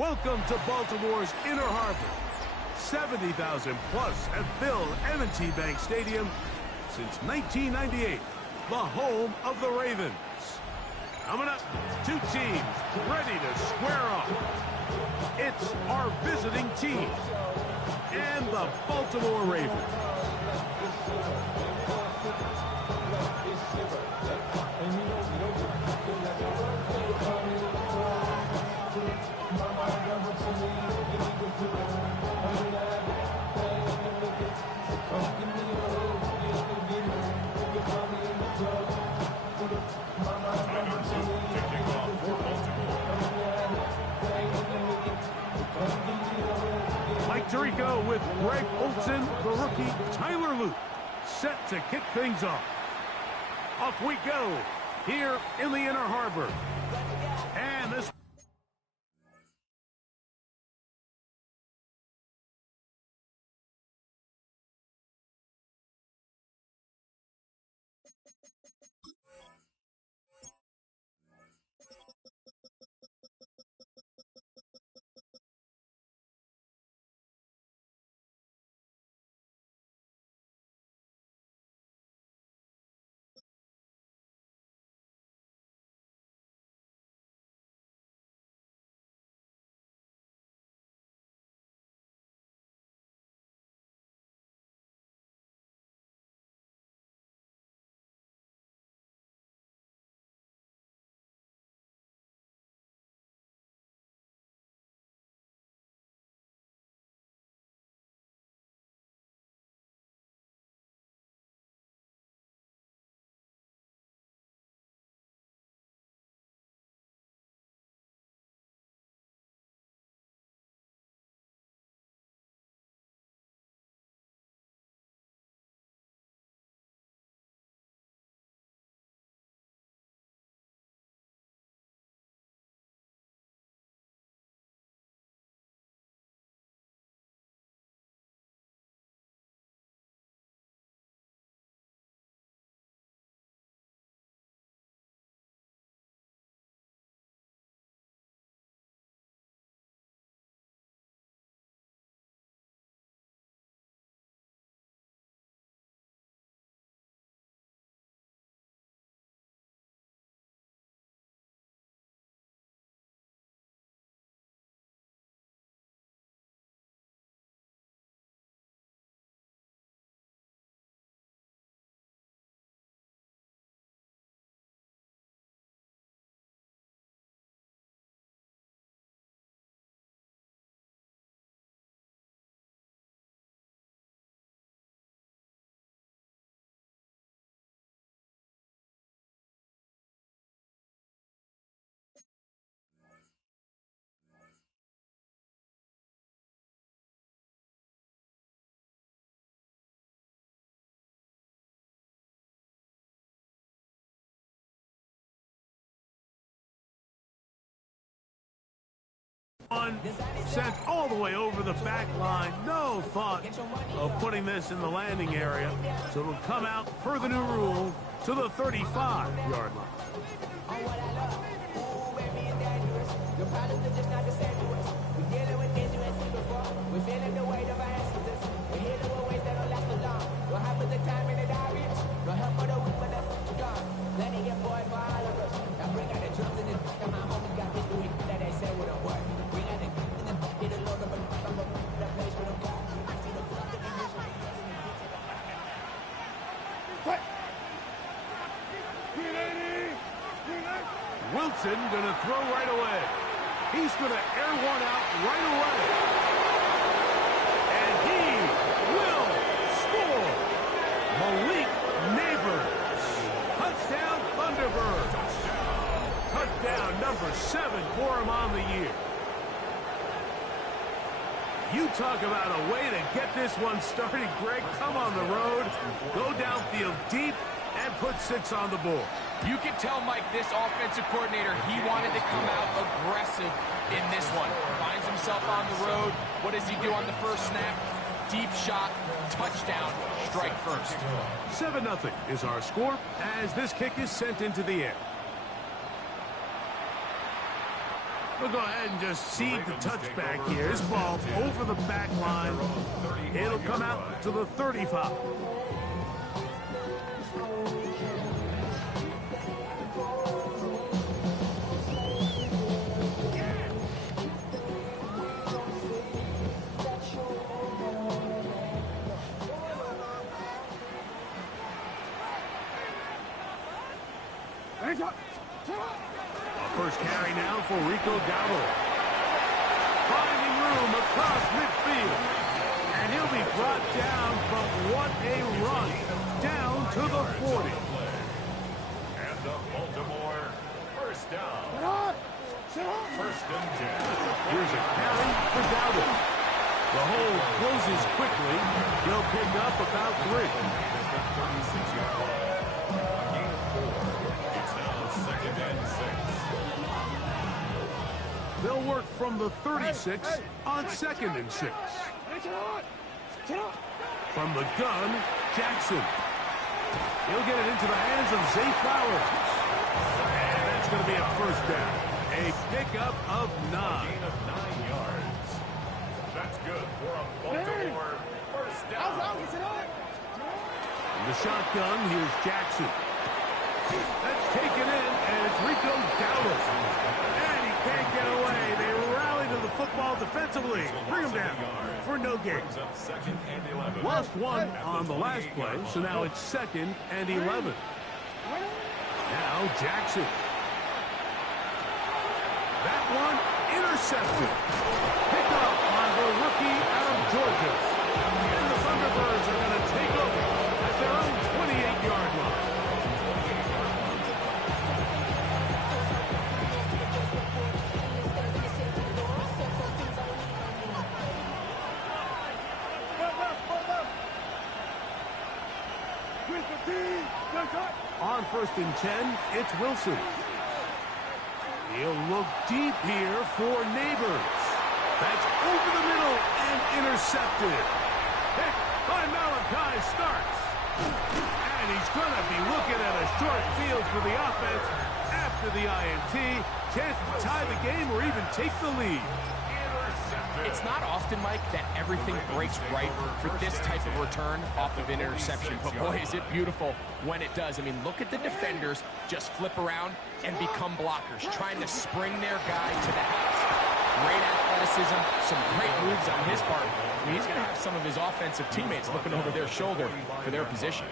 Welcome to Baltimore's Inner Harbor. 70,000 plus have filled M&T Bank Stadium since 1998, the home of the Ravens. Coming up, two teams ready to square off. It's our visiting team and the Baltimore Ravens. Tirico with Greg Olsen, the rookie Tyler Luke, set to kick things off. Off we go here in the Inner Harbor. And this one sent all the way over the back line. No thought of putting this in the landing area. So it'll come out per the new rule to the 35-yard line. Wilson going to throw right away. He's going to air one out right away. And he will score. Malik Neighbors. Touchdown, Thunderbirds. Touchdown number 7 for him on the year. You talk about a way to get this one started, Greg. Come on the road, go downfield deep, and put 6 on the board. You can tell, Mike, this offensive coordinator, he wanted to come out aggressive in this one. Finds himself on the road. What does he do on the first snap? Deep shot, touchdown, strike first. 7-0 is our score as this kick is sent into the air. We'll go ahead and just cede the touchback here. This ball over the back line. It'll come out to the 35. First carry now for Rico Dowdle. Finding room across midfield. And he'll be brought down from what a run. Down to the 40. And the Baltimore first down. First and 10. Here's a carry for Dowdle. The hole closes quickly. He'll pick up about 3. 36-yard line. Gain of 4. It's now second and 6. They'll work from the 36 on second and 6. From the gun, Jackson. He'll get it into the hands of Zay Flowers. And that's going to be a first down. A pickup of 9. Gain of 9 yards. That's good for a Baltimore first down. In the shotgun, here's Jackson. That's taken in, and it's Rico Dowdle. And he can't get away. They rally to the football defensively. Bring him down for no gain. Second and 11. Lost one on the last play, so now it's second and 11. Now Jackson. That one intercepted. Pick up on the rookie out of Georgia. And the Thunderbirds are going to take over at their own 28-yard line. On first and 10, it's Wilson. He'll look deep here for Neighbors. That's over the middle and intercepted. Pick by Malachi Starks. And he's going to be looking at a short field for the offense after the INT. Chance to tie the game or even take the lead. It's not often, Mike, that everything breaks right for this type of return off of an interception. But, boy, is it beautiful when it does. I mean, look at the defenders just flip around and become blockers, trying to spring their guy to the house. Great athleticism, some great moves on his part. I mean, he's going to have some of his offensive teammates looking over their shoulder for their position.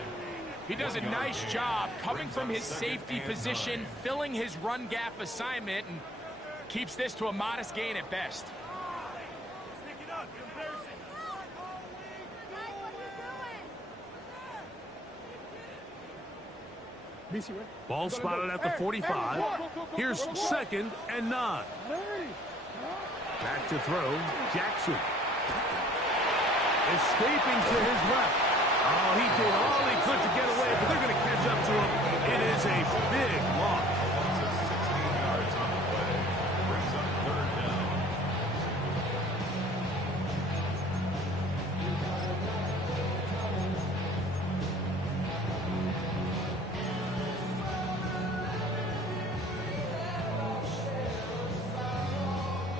He does a nice job coming from his safety position, filling his run gap assignment, and keeps this to a modest gain at best. Ball spotted at the 45. Here's second and 9. Back to throw, Jackson. Escaping to his left. Oh, he did all he could to get away, but they're going to catch up to him. It is a big loss. 16 yards on the play. Brings up third down.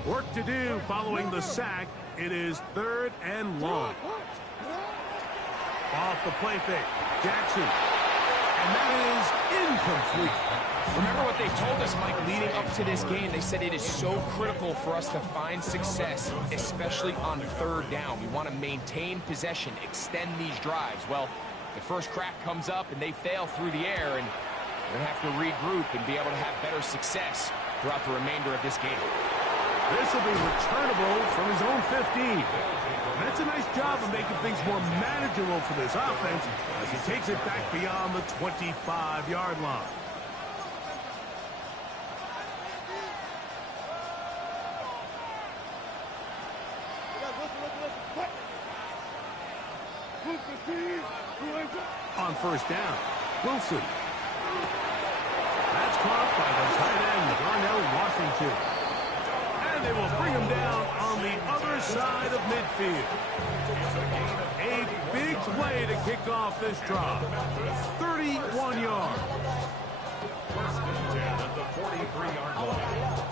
Work to do following the sack. It is third and long. Off the play fake, Jackson. And that is incomplete. Remember what they told us, Mike, leading up to this game. They said it is so critical for us to find success, especially on third down. We want to maintain possession, extend these drives. Well, the first crack comes up and they fail through the air, and we're going to have to regroup and be able to have better success throughout the remainder of this game. This will be returnable from his own 15. That's a nice job of making things more manageable for this offense as he takes it back beyond the 25-yard line. On first down, Wilson. That's caught by the tight end, Darnell Washington. And they will bring him down on the other side of midfield. A big play to kick off this drive. 31 yards. First and 10 at the 43-yard line.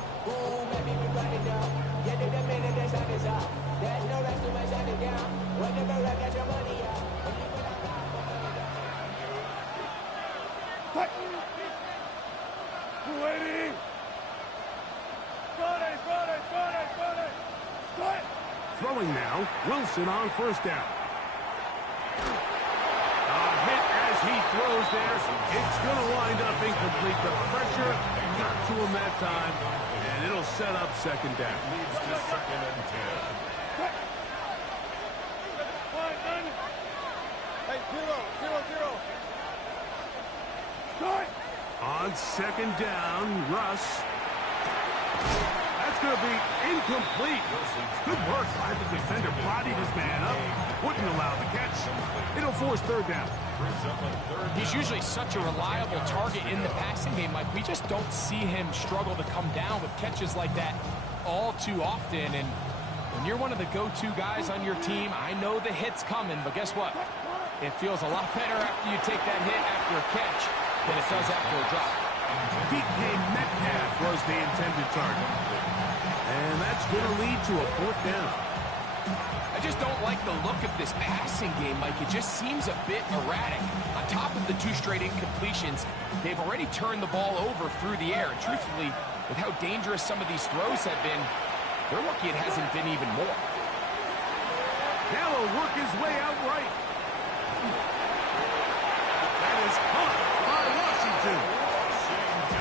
Throwing now, Wilson on first down. A hit as he throws there. It's going to wind up incomplete. The pressure got to him that time, and it'll set up second down. Leads to second and 10. Hey, zero. On second down, Russ. That's going to be incomplete. Good work by the defender. Bodied his man up. Wouldn't allow the catch. It'll force third down. He's usually such a reliable target in the passing game. Like, we just don't see him struggle to come down with catches like that all too often. And when you're one of the go-to guys on your team, I know the hit's coming, but guess what? It feels a lot better after you take that hit after a catch than it does after a drop. DK Metcalf was the intended target. And that's going to lead to a fourth down. I just don't like the look of this passing game, Mike. It just seems a bit erratic. On top of the 2 straight incompletions, they've already turned the ball over through the air. And truthfully, with how dangerous some of these throws have been, they're lucky it hasn't been even more. Now he'll work his way out right. That is caught by Washington.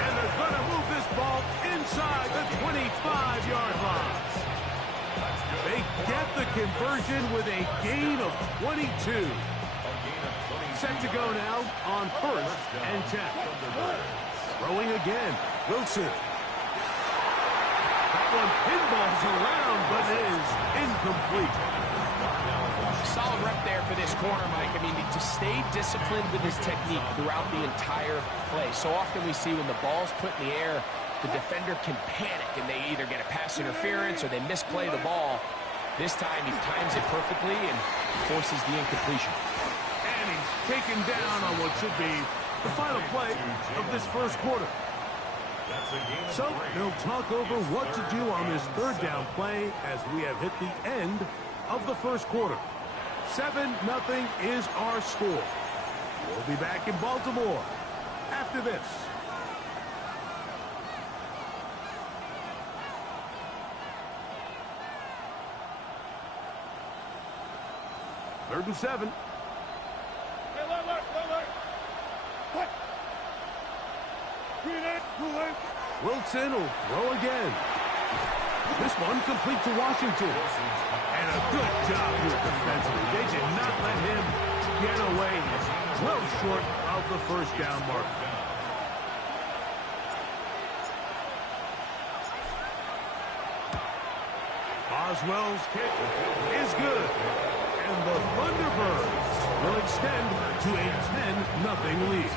And they're going to move this ball inside the 25-yard line. They get the conversion with a gain of 22. Set to go now on first and 10. Throwing again, Wilson. That one pinballs around, but is incomplete. Solid rep there for this corner, Mike. I mean, to stay disciplined with his technique throughout the entire play. So often we see when the ball's put in the air, the defender can panic, and they either get a pass interference or they misplay the ball. This time he times it perfectly and forces the incompletion. And he's taken down on what should be the final play of this first quarter. So they'll talk over what to do on this third down play as we have hit the end of the first quarter. 7-0 is our score. We'll be back in Baltimore after this. Third and 7. Hey, look. What? Wilson will throw again. This one complete to Washington. And a good job here defensively. They did not let him get away. He's well short of the first down mark. Oswell's kick is good. And the Thunderbirds will extend to a 10-0 lead.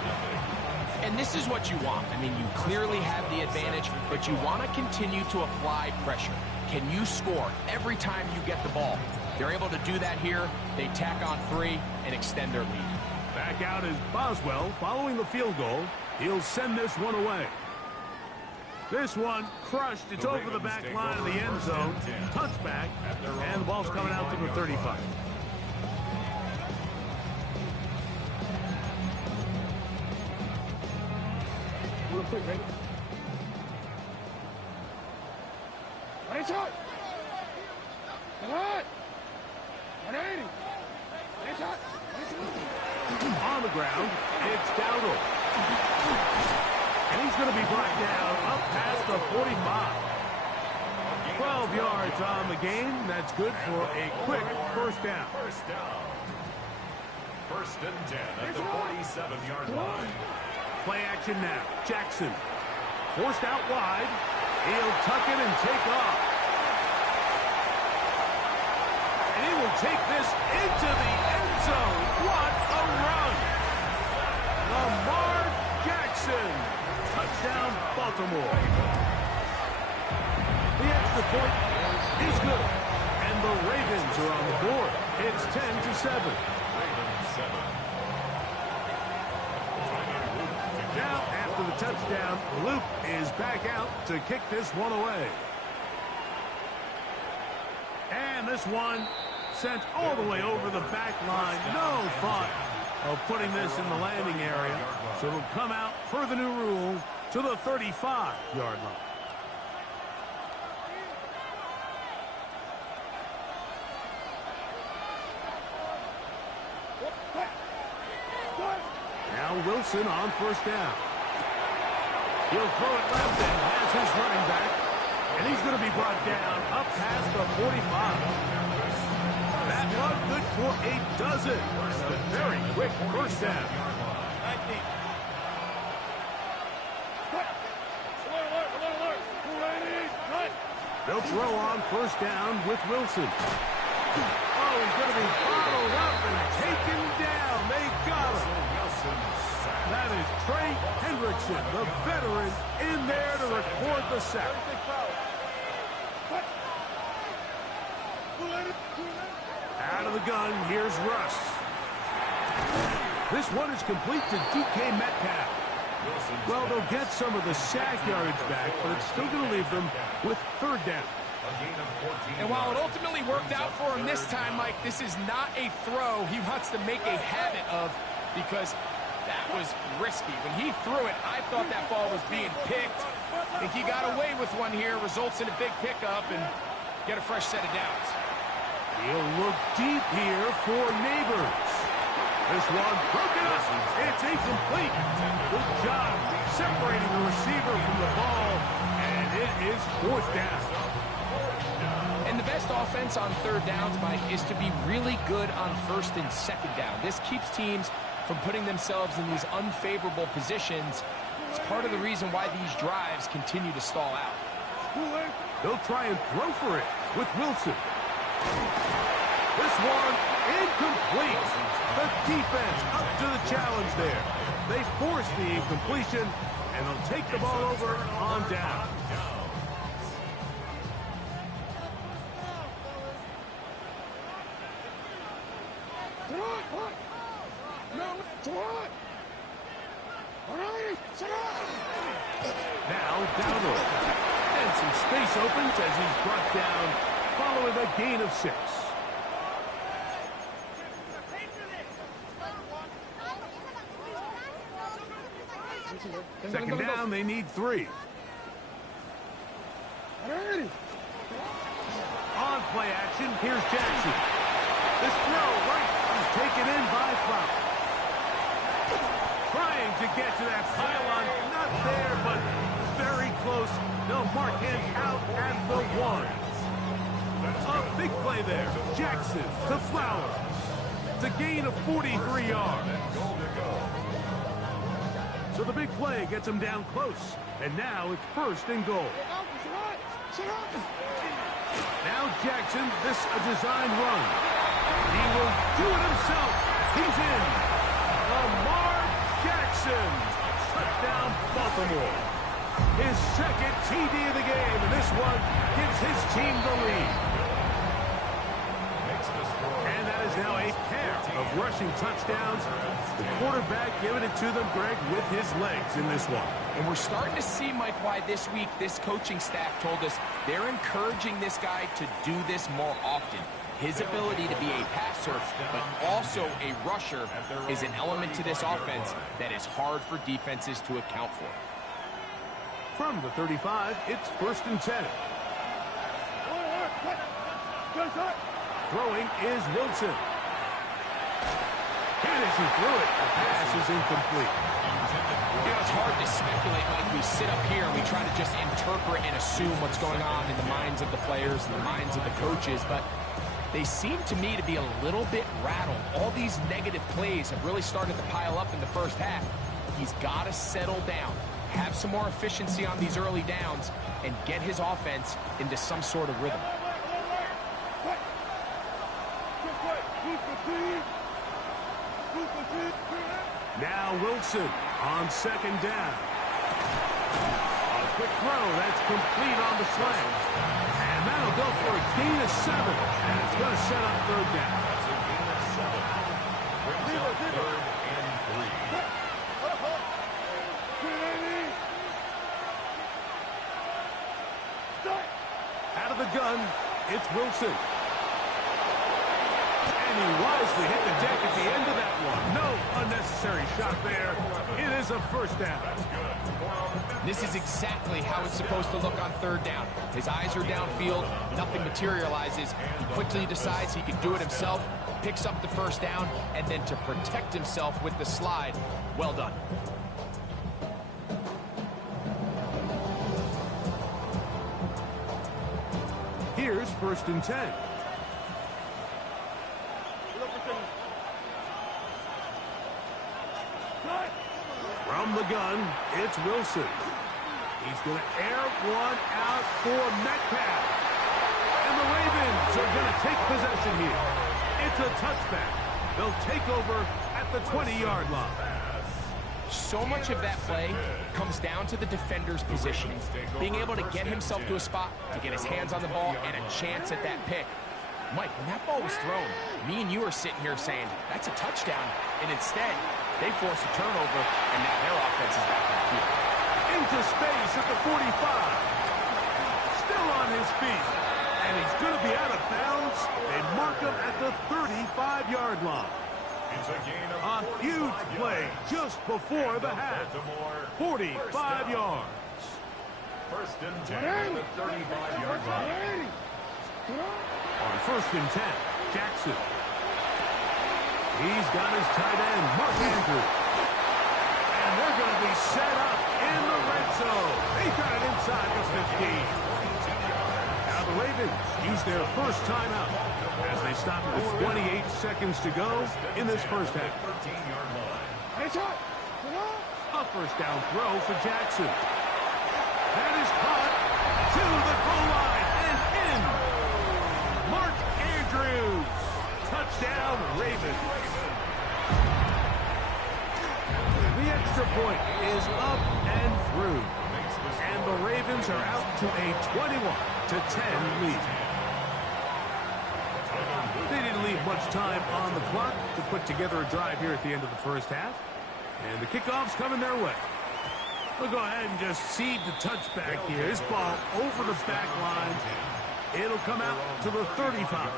And this is what you want. I mean, you clearly have the advantage, but you want to continue to apply pressure. Can you score every time you get the ball? They're able to do that here. They tack on 3 and extend their lead. Back out is Boswell following the field goal. He'll send this one away. This one crushed. It's over the back line of the end zone. Touchback. And the ball's coming out to the 35. Real quick, ready? Nice shot! Come on! 180! Nice shot! On the ground, it's Dowdle. And he's going to be brought down up past the 45. 12 yards on the game. That's good for a quick first down. First and 10 at the 47-yard line. Play action now. Jackson. Forced out wide. He'll tuck it and take off. And he will take this into the end zone. What a run! Lamar Jackson. Touchdown, Baltimore. The extra point is good. And the Ravens are on the board. It's 10-7. Ravens 7. Now, after the touchdown, Luke is back out to kick this one away. And this one sent all the way over the back line. No thought of putting this in the landing area. So it'll come out, per the new rule, to the 35-yard line. Wilson on first down. He'll throw it left and has his running back. And he's going to be brought down up past the 45. That one good for a dozen. A very quick first down. They'll throw on first down with Wilson. Oh, he's going to be bottled up and taken down. They got him. That is Trey Hendrickson, the veteran, in there to record the sack. Out of the gun, here's Russ. This one is complete to DK Metcalf. Well, they'll get some of the sack yardage back, but it's still going to leave them with third down. And while it ultimately worked out for him this time, Mike, this is not a throw he wants to make a habit of because that was risky. When he threw it, I thought that ball was being picked. I think he got away with one here, results in a big pickup, and get a fresh set of downs. He'll look deep here for Neighbors. This one broken up. It's incomplete. Good job separating the receiver from the ball, and it is fourth down. And the best offense on third downs, Mike, is to be really good on first and second down. This keeps teams from putting themselves in these unfavorable positions. It's part of the reason why these drives continue to stall out. They'll try and throw for it with Wilson. This one incomplete. The defense up to the challenge there. They force the incompletion, and they'll take the ball over on down. Now Donald. And some space opens as he's brought down following a gain of 6. Second down, they need 3. On play action, here's Jackson. This throw right is taken in by Flower. Trying to get to that pylon, not there, but very close. They'll mark him out at the 1. A big play there. Jackson to Flowers. It's a gain of 43 yards. So the big play gets him down close. And now it's first and goal. Now Jackson, this a design run. He will do it himself. He's in. Lamar Jackson. Touchdown, Baltimore. His second TD of the game, and this one gives his team the lead. And that is now a pair of rushing touchdowns. The quarterback giving it to them, Greg, with his legs in this one. And we're starting to see, Mike, why this week this coaching staff told us they're encouraging this guy to do this more often. His ability to be a passer, but also a rusher, is an element to this offense that is hard for defenses to account for. From the 35, it's first and 10. Throwing is Wilson. And as he threw it, the pass is incomplete. You know, it's hard to speculate, Mike. We sit up here and we try to just interpret and assume what's going on in the minds of the players and the minds of the coaches, but they seem to me to be a little bit rattled. All these negative plays have really started to pile up in the first half. He's got to settle down, have some more efficiency on these early downs, and get his offense into some sort of rhythm. Now Wilson on second down. A quick throw, that's complete on the slant. And that'll go for a gain of 7. And it's going to set up third down. That's a gain of 7. Brings up 3rd and 3. Out of the gun, it's Wilson. And he wisely hit the deck at the end of that one. No unnecessary shot there. It is a first down. This is exactly how it's supposed to look on third down. His eyes are downfield, nothing materializes. He quickly decides he can do it himself, picks up the first down, and then to protect himself with the slide, well done. Here's 1st and 10. From the gun, it's Wilson. He's going to air one out for Metcalf. And the Ravens are going to take possession here. It's a touchback. They'll take over at the 20-yard line. So much of that play comes down to the defender's positioning. Being able to get himself to a spot, to get his hands on the ball, and a chance at that pick. Mike, when that ball was thrown, me and you are sitting here saying, that's a touchdown. And instead, they force a turnover, and now their offense is back on the field. Into space at the 45. Still on his feet. And he's going to be out of bounds. They mark him at the 35-yard line. A huge play just before the half. 45 yards. 1st and 10 at the 35-yard line. On 1st and 10, Jackson. He's got his tight end, Mark Andrews. And they're going to be set up in the red zone. They got it inside the 15. Now the Ravens use their first timeout as they stop with 28 seconds to go in this first half. A first down throw for Jackson. That is caught to the goal line and in. Mark Andrews. Touchdown, Ravens. The extra point is up and through. And the Ravens are out to a 21-10 lead. They didn't leave much time on the clock to put together a drive here at the end of the first half. And the kickoff's coming their way. We'll go ahead and just seed the touchback here. This ball over the back line. It'll come out to the 35.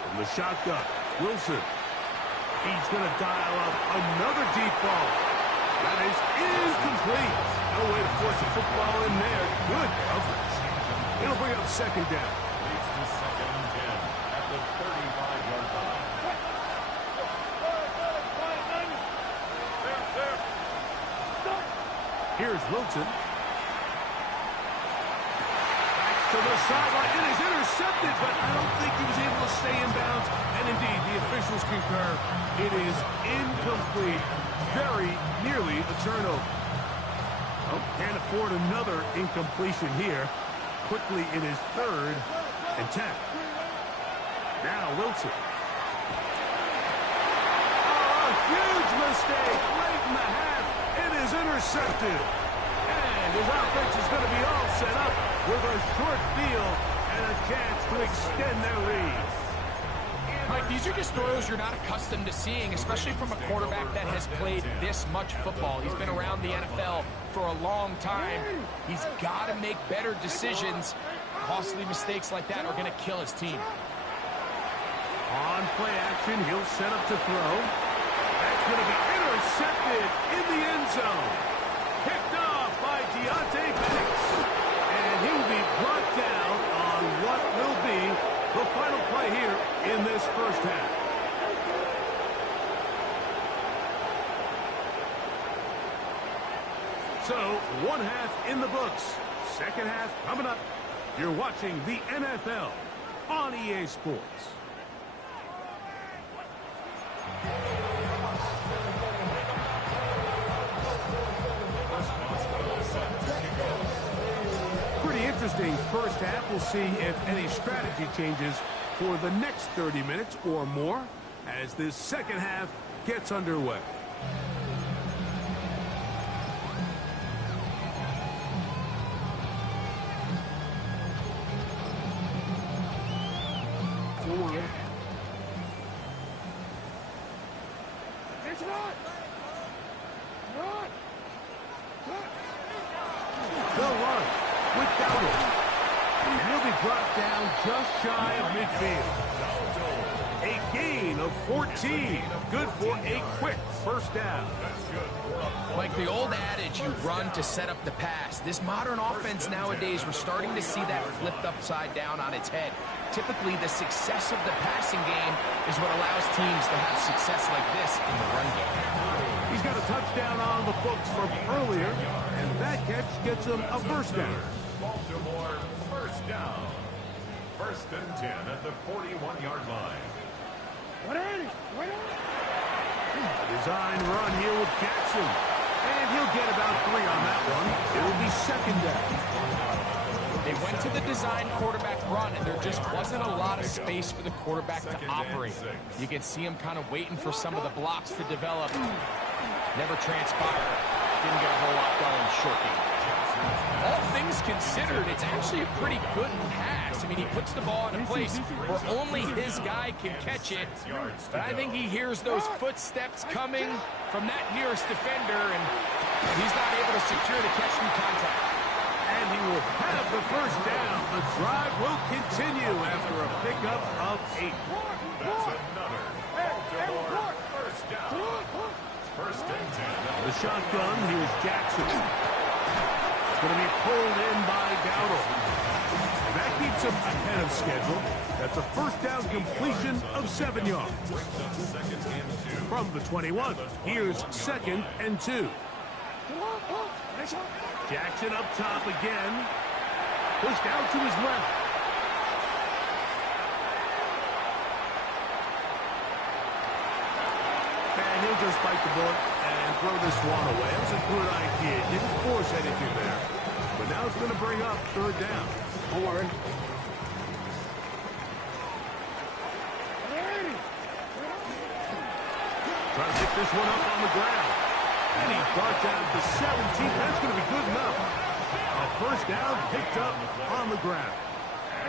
From the shotgun, Wilson. He's going to dial up another deep ball. That is incomplete. No way to force a football in there. Good coverage. It'll bring up 2nd down. Leads to 2nd and 10 at the 35-yard line. Here's Wilson. To the sideline. It is intercepted, but I don't think he was able to stay in bounds. And indeed, the officials concur. It is incomplete. Very nearly a turnover. Oh, can't afford another incompletion here. Quickly, it is 3rd and 10. Now Wilson. Oh, a huge mistake late in the half. It is intercepted. And his offense is going to be all set up with a short field and a chance to extend their lead. Mike, these are just throws you're not accustomed to seeing, especially from a quarterback that has played this much football. He's been around the NFL for a long time. He's got to make better decisions. Costly mistakes like that are going to kill his team. On play action, he'll set up to throw. That's going to be intercepted in the end zone. Picked off by Deontay Banks. And he will be brought down on what will be the final play here in this first half. So, 1 half in the books. 2nd half coming up. You're watching the NFL on EA Sports. Pretty interesting first half. We'll see if any strategy changes for the next 30 minutes or more as this second half gets underway. They'll run with Dowdle. And he'll be brought down just shy of midfield. A gain of 14. Good for a quick first down. Like the old adage, you run to set up the pass. This modern offense nowadays, we're starting to see that flipped upside down on its head. Typically, the success of the passing game is what allows teams to have success like this in the run game. He's got a touchdown on the books from earlier, and that catch gets him a first down. Baltimore, first down. First and 10 at the 41-yard line. Design run here with Jackson. And he'll get about 3 on that one. It will be second down. They went to the design quarterback run, and there just wasn't a lot of space for the quarterback to operate. You can see him kind of waiting for some of the blocks to develop. Never transpired. Didn't get a whole lot going short game. All things considered, it's actually a pretty good pass. I mean, he puts the ball in a place where only his guy can catch it. But I think he hears those footsteps coming from that nearest defender, and he's not able to secure the catch through contact. And he will have the first down. The drive will continue after a pickup of 8. That's another Baltimore first down. First and 10. The shotgun, here's Jackson. It's going to be pulled in by Dowdle. That keeps him ahead of schedule. That's a first down completion of 7 yards. From the 21, here's second and 2. Jackson up top again. Pushed out to his left. And he'll just bite the bullet and throw this one away. That was a good idea. Didn't force anything there. But now it's going to bring up third down. Don't worry. Trying to pick this one up on the ground. And he brought down to 17. That's going to be good enough. A first down picked up on the ground.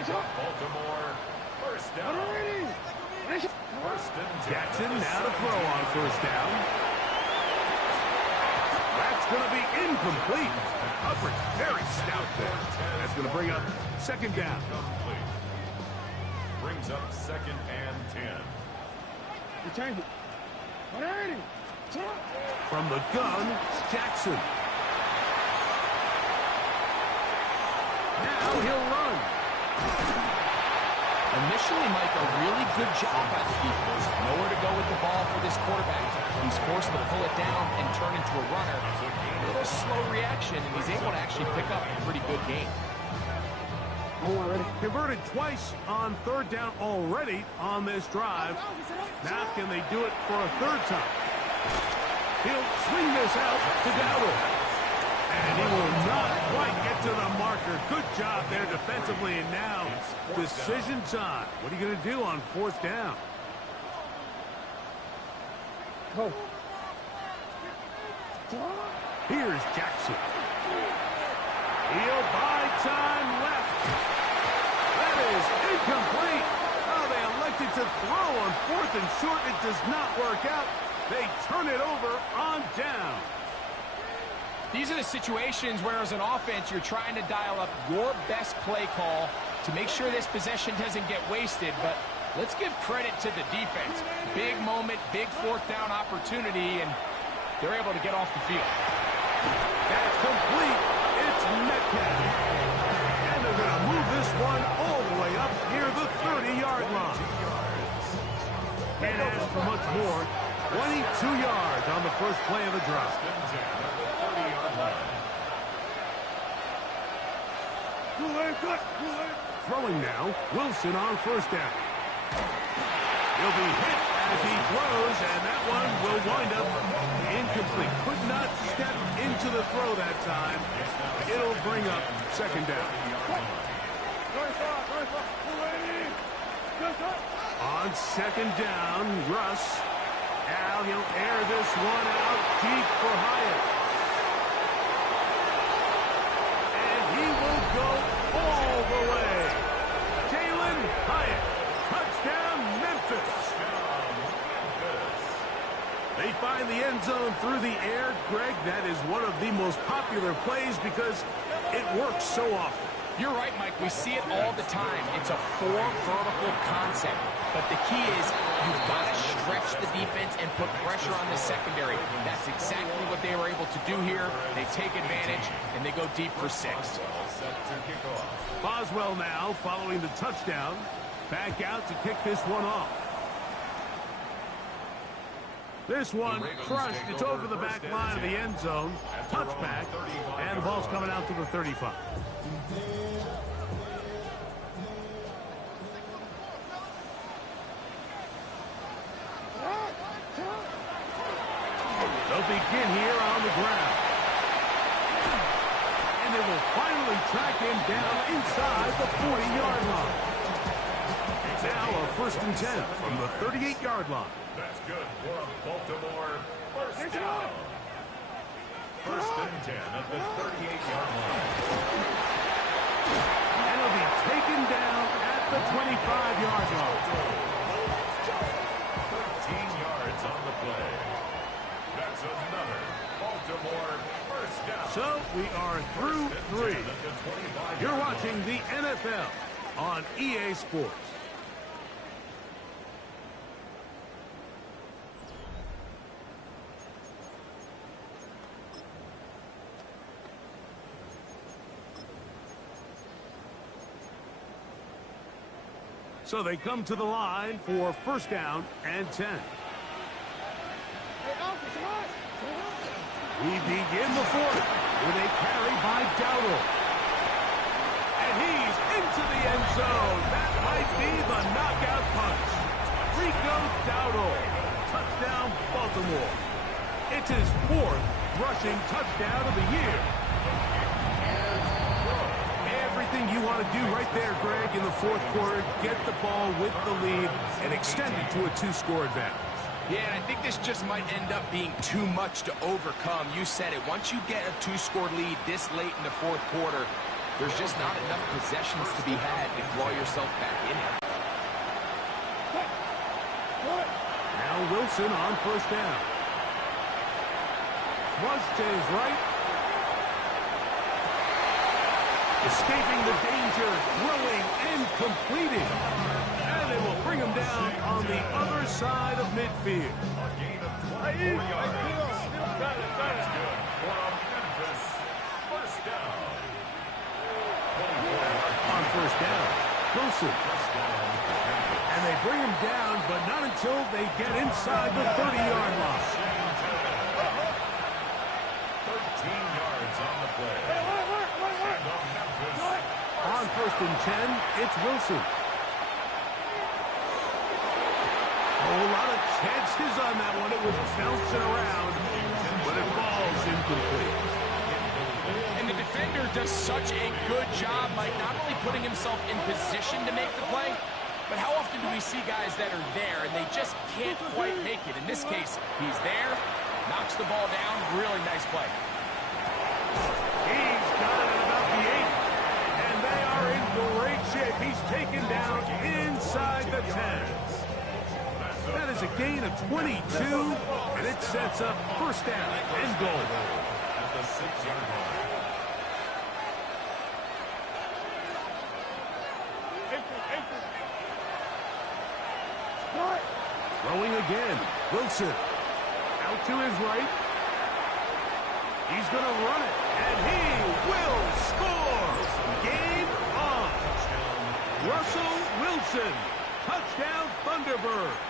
Baltimore, first down. First and 10. Jackson now to throw on first down. That's going to be incomplete. Upward, very stout there. That's going to bring up second down. Complete. Brings up second and 10. Return it. From the gun, Jackson. Now he'll run. Initially, Mike, a really good job by the defense. Nowhere to go with the ball for this quarterback. He's forced to pull it down and turn into a runner. A little slow reaction, and he's able to actually pick up a pretty good game. Converted twice on third down already on this drive. Now can they do it for a third time? He'll swing this out to Dowdle. And he will not quite get to the marker. Good job there defensively. And now decision time. What are you going to do on fourth down? Go. Here's Jackson. He'll buy time left. That is incomplete. Oh, they elected to throw on fourth and short. It does not work out. They turn it over on down. These are the situations where, as an offense, you're trying to dial up your best play call to make sure this possession doesn't get wasted. But let's give credit to the defense. Big moment, big fourth down opportunity, and they're able to get off the field. That's complete. It's Metcalf. And they're going to move this one all the way up near the 30-yard line. Can't ask for much more. 22 yards on the first play of the drive. Throwing now, Wilson on first down. He'll be hit as he throws, and that one will wind up incomplete. Could not step into the throw that time. It'll bring up second down. On second down, Russ. Now he'll air this one out deep for Hyatt. And he will go all the way. Jalen Hyatt. Touchdown, Memphis. They find through the air, Greg, that is one of the most popular plays because it works so often. You're right, Mike. We see it all the time. It's a four vertical concept. But the key is you've got to stretch the defense and put pressure on the secondary. That's exactly what they were able to do here. They take advantage, and they go deep for 6. Boswell now following the touchdown. Back out to kick this one off. This one crushed. It's over the back line of the end zone. Touchback. And the ball's coming out to the 35. They'll begin here on the ground. And they will finally track him down inside the 40-yard line. Now a 1st and 10 from the 38-yard line. That's good for a Baltimore first down. 1st and 10 at the 38-yard line. And he'll be taken down at the 25-yard line. 13 yards on the play. That's another Baltimore first down. So we are through 3. You're watching the NFL on EA Sports. So they come to the line for 1st down and 10. We begin the 4th with a carry by Dowdle. And he's into the end zone. That might be the knockout punch. Rico Dowdle. Touchdown, Baltimore. It's his 4th rushing touchdown of the year. Everything you want to do right there, Greg, in the 4th quarter, get the ball with the lead and extend it to a 2-score advantage. Yeah, and I think this just might end up being too much to overcome. You said it. Once you get a 2-score lead this late in the 4th quarter, there's just not enough possessions to be had to claw yourself back in it. Now Wilson on 1st down. Thrust to his right. Escaping the danger, throwing and completing. And they will bring him down on the other side of midfield. A gain of 24 yards. That's good for a Memphis first down. On 1st down, Wilson. And they bring him down, but not until they get inside the 30-yard line. 13 yards on the play. On 1st and 10, it's Wilson. A lot of chances on that one. It was bouncing around, but it falls incomplete. And the defender does such a good job, Mike, not only putting himself in position to make the play, but how often do we see guys that are there and they just can't quite make it? In this case, he's there, knocks the ball down, really nice play. He's got it at about the 8. And they are in great shape. He's taken down inside the 10. That is a gain of 22, and it sets up 1st down and goal. At the 6-yard line. Throwing again. Wilson. Out to his right. He's going to run it, and he will score. Game on. Russell Wilson. Touchdown, Thunderbirds.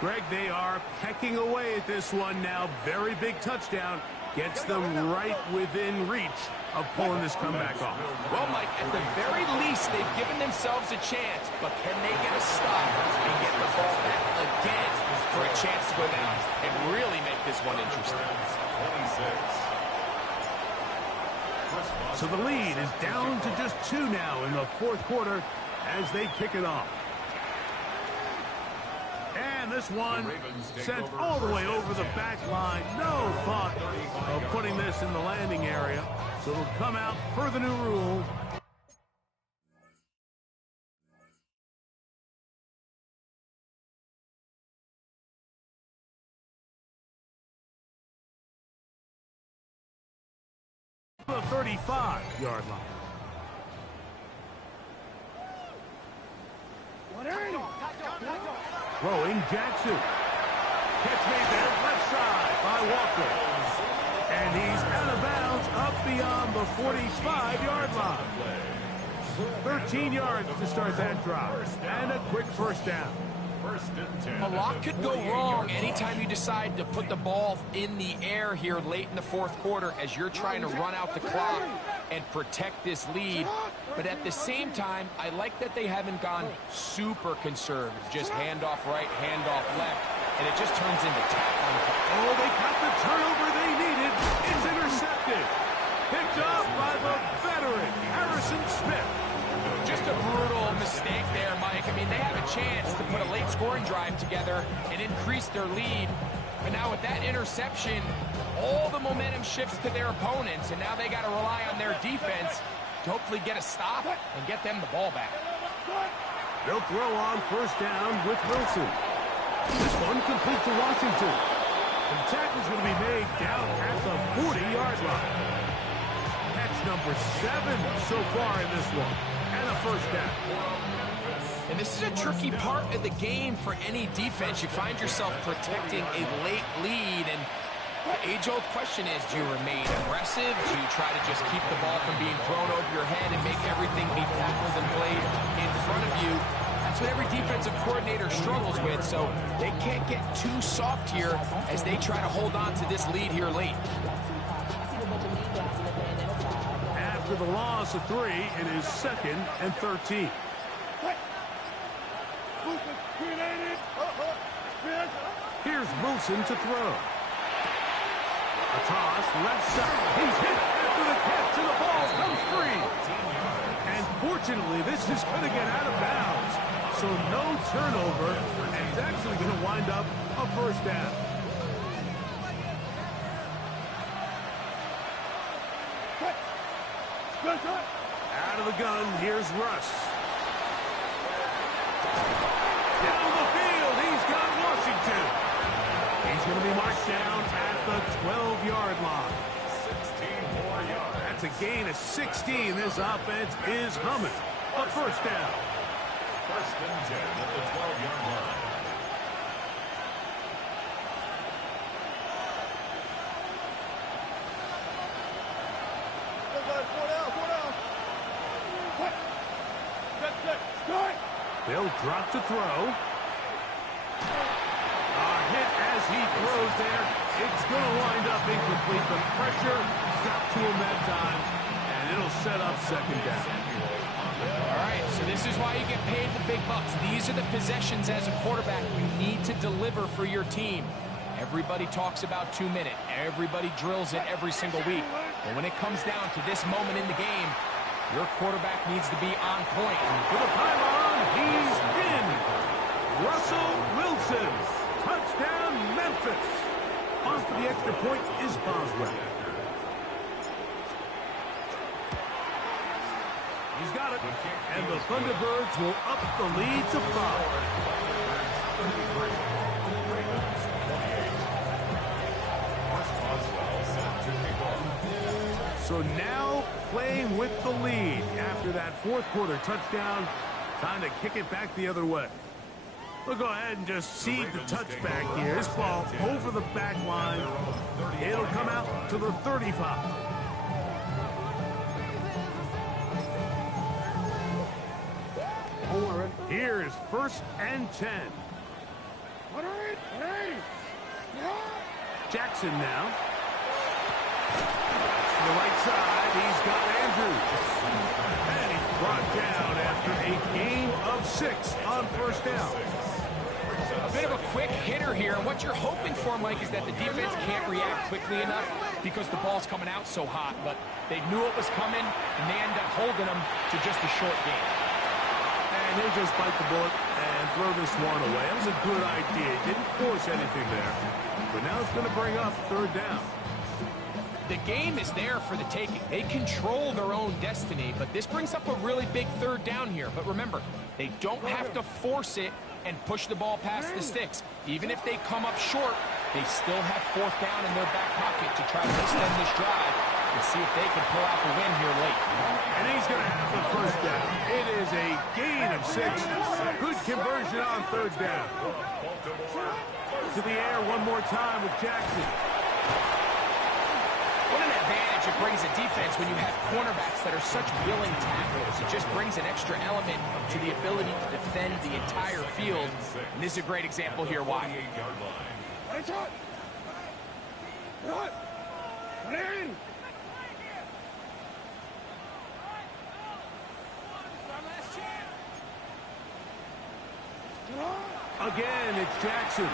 Greg, they are pecking away at this one now. Very big touchdown. Gets them right within reach of pulling this comeback off. Well, Mike, at the very least, they've given themselves a chance, but can they get a stop and get the ball back again for a chance to go down and really make this one interesting? 26. So the lead is down to just 2 now in the 4th quarter as they kick it off. And this one sent all the way over the back line. No thought of putting this in the landing area. So it'll come out per the new rule. 35-yard line. Throwing Jackson. Catch made there, left side by Walker. And he's out of bounds up beyond the 45-yard line. 13 yards to start that drive. And a quick first down. A lot could go wrong anytime you decide to put the ball in the air here late in the fourth quarter as you're trying to run out the clock and protect this lead. But at the same time, I like that they haven't gone super conservative. Just handoff right, handoff left, and it just turns into tackling. Oh, they got the turnover they needed. It's intercepted. Picked up by the veteran, Harrison Smith. Just a brutal mistake there, Mike. I mean, they have a chance to put a late scoring drive together and increase their lead. But now with that interception, all the momentum shifts to their opponents, and now they got to rely on their defense to hopefully get a stop and get them the ball back. They'll throw on first down with Wilson. This one complete to Washington. The tackle's going to be made down at the 40-yard line. Catch number 7 so far in this one. And a first down. And this is a tricky part of the game for any defense. You find yourself protecting a late lead, and the age-old question is, do you remain aggressive? Do you try to just keep the ball from being thrown over your head and make everything be tackled and played in front of you? That's what every defensive coordinator struggles with, so they can't get too soft here as they try to hold on to this lead here late. After the loss of 3, it is 2nd and 13. Here's Wilson to throw. A toss, left side. He's hit after the catch, and the ball comes free. And fortunately, this is going to get out of bounds. So no turnover, and it's actually going to wind up a first down. Out of the gun, here's Russ. Down the field, he's got Washington. He's going to be marked down at the 12-yard line. 16 more yards. That's a gain of 16. This offense is humming. A first down. 1st and 10 at the 12-yard line. They'll drop to throw. A hit as he throws there. It's going to wind up incomplete. The pressure got to him that time, and it'll set up 2nd down. All right, so this is why you get paid the big bucks. These are the possessions as a quarterback you need to deliver for your team. Everybody talks about 2-minute. Everybody drills it every single week. But when it comes down to this moment in the game, your quarterback needs to be on point. To the pylon, he's in. Russell Wilson. Touchdown, Memphis. On for the extra point is Boswell. He's got it. And the Thunderbirds will up the lead to 5. So now playing with the lead after that fourth quarter touchdown. Time to kick it back the other way. We'll go ahead and just cede the touchback here. This ball over the back line. It'll come out to the 35. Here is 1st and 10. Jackson now. To the right side, he's got Andrews. And he's brought down after a gain of 6 on first down. A bit of a quick hitter here. And what you're hoping for, Mike, is that the defense can't react quickly enough because the ball's coming out so hot. But they knew it was coming, and they end up holding them to just a short game. And he'll just bite the bullet and throw this one away. That was a good idea. Didn't force anything there. But now it's going to bring up 3rd down. The game is there for the taking. They control their own destiny, but this brings up a really big 3rd down here. But remember, they don't have to force it and push the ball past the sticks. Even if they come up short, they still have 4th down in their back pocket to try to extend this drive and see if they can pull out the win here late. And he's going to have the first down. It is a gain of 6. Good conversion on third down. To the air one more time with Jackson. What an advantage it brings a defense when you have cornerbacks that are such willing tacklers. It just brings an extra element to the ability to defend the entire field. And this is a great example here why. Again, it's Jackson.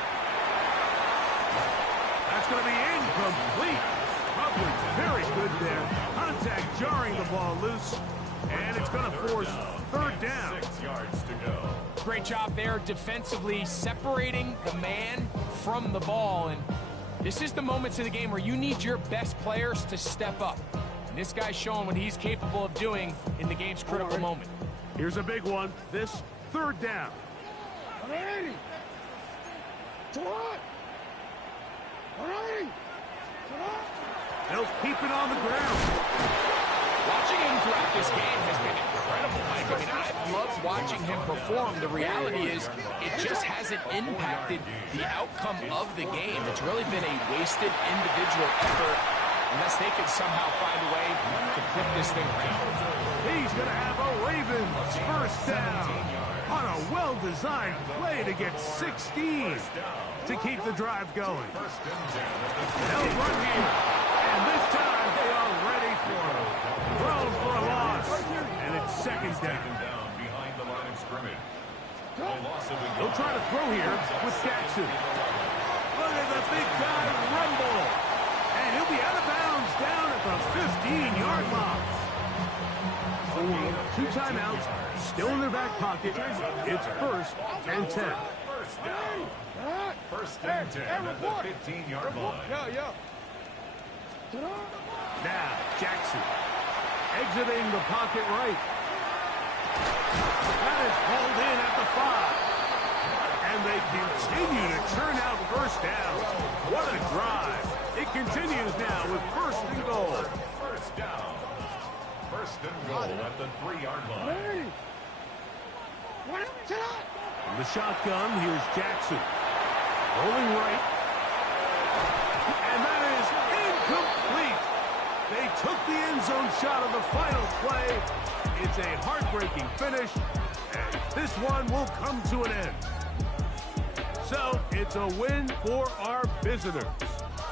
That's going to be incomplete. Coverage very good there. Contact jarring the ball loose. And it's going to force third down. 6 yards to go. Great job there defensively separating the man from the ball. And this is the moments in the game where you need your best players to step up. And this guy's showing what he's capable of doing in the game's critical moment. Here's a big one. This third down. They'll keep it on the ground. Watching him throughout this game has been incredible, Mike. I mean, I've loved watching him perform. The reality is it just hasn't impacted the outcome of the game. It's really been a wasted individual effort unless they can somehow find a way to flip this thing around. He's going to have a Ravens first down on a well-designed play to get 16 to keep the drive going. They'll run here, and this time they are ready for it. Thrown for a loss, and it's second down. Behind the line of scrimmage. They'll try to throw here with Jackson. Look at the big guy rumble, and he'll be out of bounds down at the 15-yard line. 2 timeouts, still in their back pocket. It's first and 10. First and 10 at the 15-yard line. Now, Jackson exiting the pocket right. That is hauled in at the 5. And they continue to churn out first down. What a drive. It continues now with first and goal. First down. First and goal at the 3-yard line. In the shotgun, here's Jackson. Rolling right. And that is incomplete. They took the end zone shot of the final play. It's a heartbreaking finish, and this one will come to an end. So, it's a win for our visitors.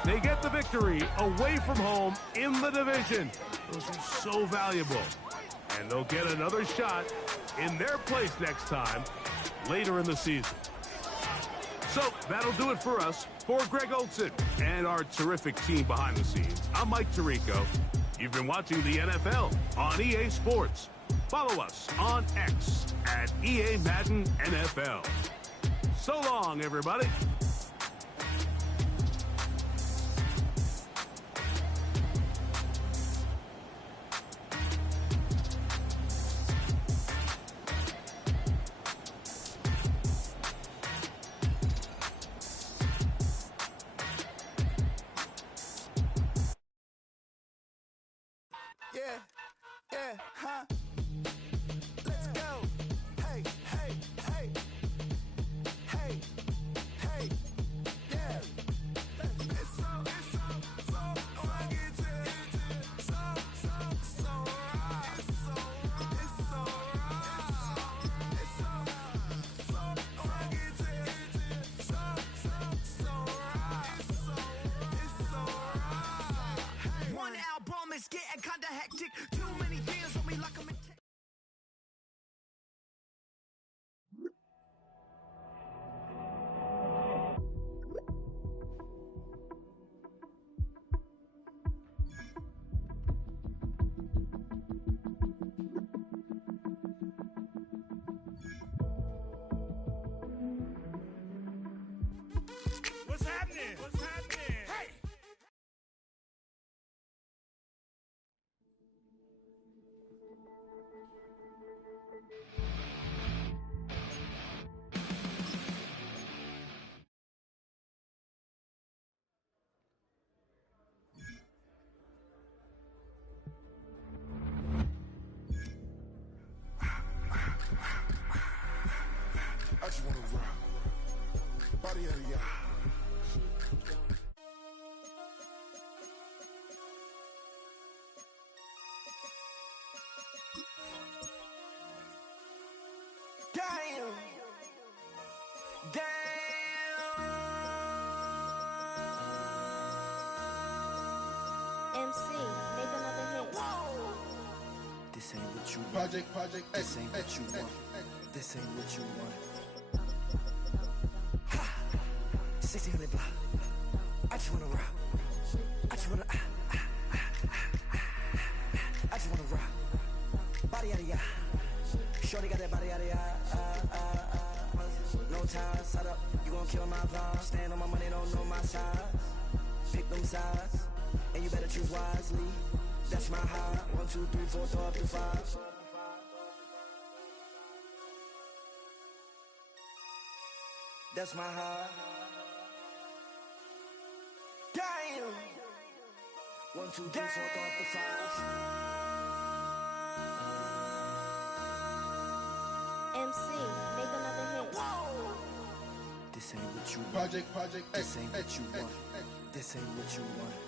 They get the victory away from home in the division. Those are so valuable. And they'll get another shot in their place next time, later in the season. So, that'll do it for us. For Greg Olson and our terrific team behind the scenes, I'm Mike Tirico. You've been watching the NFL on EA Sports. Follow us on X at EA Madden NFL. So long, everybody. Let's go. Hey, hey, hey. Hey, hey, yeah. It's so rugged. So right. It's so right. It's so rugged. It's so right. One album is getting kinda hectic. Too many things on me like I'm Damn. Damn. MC, make another hit. This ain't what you want. Project This ain't what you want. This ain't what you want. Ha! 1600 block. I just wanna rock. I just wanna I just wanna rock. Body out of ya. Shorty got that body out of ya. No time, set up. You gon' kill my vibe. Stand on my money, don't know my size. Pick them sides, and you better choose wisely. That's my high. 1, 2, 3, 4, throw up to 5. That's my high. Damn. 1, 2, 3, 4, throw up to 5. MC, make another hit. This ain't what you want. Project This ain't what you want. This ain't what you want.